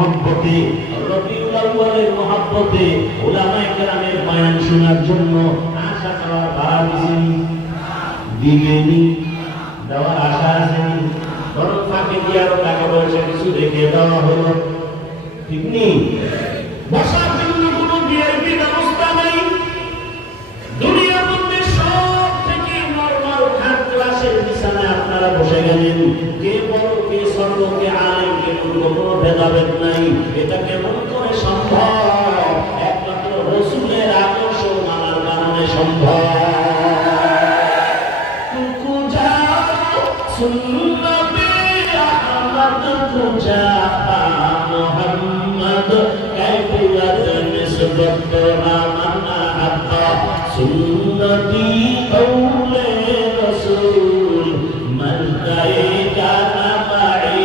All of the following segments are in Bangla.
মহব্বতে, রবিউল আউয়ালের মহব্বতে উলামায়ে কেরামের বয়ান শোনার জন্য আশা করা ভাবছি দিবেনি, দেওয়ার আশা আছে, বরং ফাঁকে দিয়ে আরো টাকা পয়সা কিছু রেখে দেওয়া হলো, ঠিক নেই? বসার জন্য কোনো ভিআইপি ব্যবস্থা নাই। দুনিয়ার মধ্যে সব থেকে নরমাল থার্ড ক্লাসের বিছানায় আপনারা বসে গেলেন। কে বড়, কে ছোট, কে আলেম, কে মূর্খ, কোনো ভেদাভেদ নাই। এটা কেমন করে সম্ভব? একমাত্র রাসূলের আদর্শ মানার কারণে সম্ভব। কুজা সুন্নতে আহমদ কুজা মুহাম্মদ কাইফিয়াত নিসবত রামানা হাত্তা সুন্নতি কওলে রাসূল মান কানা মাই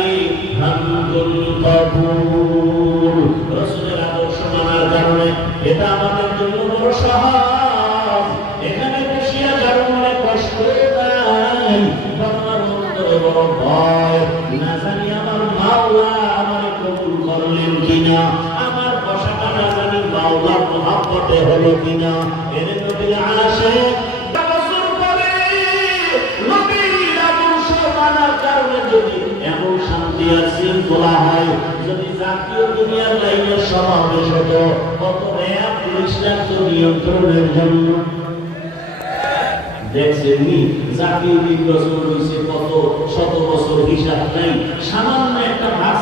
হামদুল কবুল। রাসূলের আদর্শ মানার কারণে এটা আমাদের জন্য বড় সহজ। এখানে বসিয়া যার মনে কষ্ট নাই, আমার অন্তরে বড় ভয়, না জানি আমার মাওলা আমারে কবুল করলেন কিনা, আমার বসাটা না জানি মাওলার মহব্বতে হলো কিনা। এর নবীর আশিক তাওয়াসুল করে নবীর আদর্শ মানার কারণে যদি এমন শান্তি আর শৃঙ্খলা হয়, যদি জাতীয় দুনিয়ার লাইনের সমাবেশ হতো, কত র্যাব পুলিশ লাগতো নিয়ন্ত্রণের জন্য। দেখছেননি জাতীয় নির্বাচন হয়েছে কত শত বছর, হিসাব নাই, সামান্য একটা ভাগ